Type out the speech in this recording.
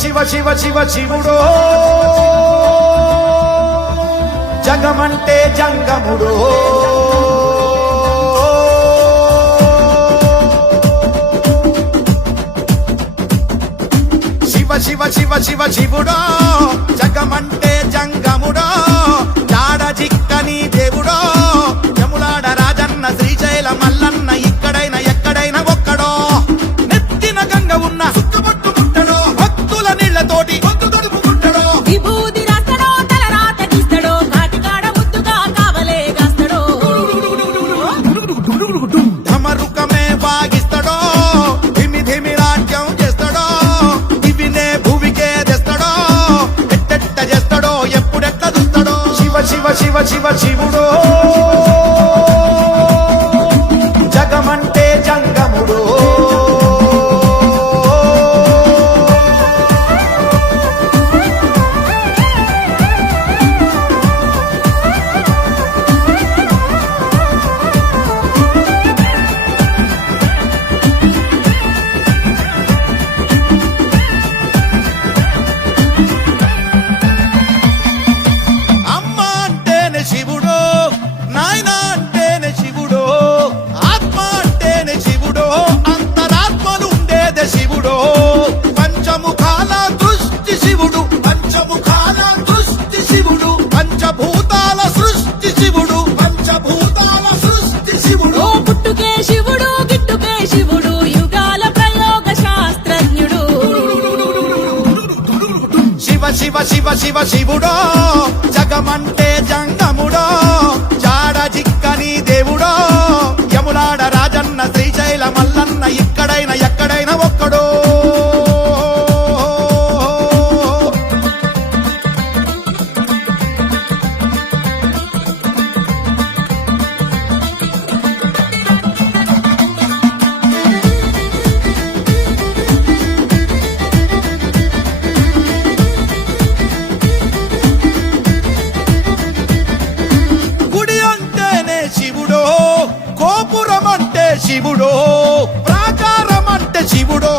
శివ శివ శివ శివుడో జగమంటే జంగముడో శివ శివ శివ శివ శివుడో జగమంటే జంగముడో జాడ జిక్కని దేవుడో యములాడ రాజన్న శ్రీశైల మల్లన్న ఇక్కడైనా ఎక్కడైనా ఒక్కడో నెత్తిన గంగ ఉన్న సుక్కబొట్టు ముట్టడో భక్తుల నీళ్లతోటి పొద్దు తడుపు ముట్టడో విభూది రాస్తడో తల రాత గీస్తడో కాటికాడ ముద్దుగా కావలే గాస్తడో ధమరుకమే బాగిస్తడో ధిమి ధిమి రాజ్యం చేస్తడో ఇవినే భువికే తెస్తడో ఎట్టెట్ట చేస్తడో ఎప్పుడెట్ట చూస్తడో శివ శివ శివ శివ శివుడో జగమంటే జంగముడో అమ్మ అంటేనే శివుడో నాయన అంటేనే శివుడో ఆత్మ అంటేనే శివుడో అంతరాత్మలుండేదే శివుడో పంచముఖాల దృష్టి శివుడు పంచముఖాల దృష్టి శివుడు పంచభూతాల సృష్టి శివుడు పంచభూతాల సృష్టి శివుడు ఓ పుట్టుకే శివుడు గిట్టుకే శివుడు యుగాల ప్రయోగ శాస్త్రజ్ఞుడు శివ శివ శివ శివ శివుడో జగమంటే జంగముడో జాడ జిక్కని దేవుడో యములాడ రాజన్న శ్రీశైల మల్లన్న ఇక్కడైనా ఎక్కడైనా ఒక్కడో గుడి అంటేనే శివుడో గోపురం అంటే శివుడో ప్రాకారం అంటే శివుడో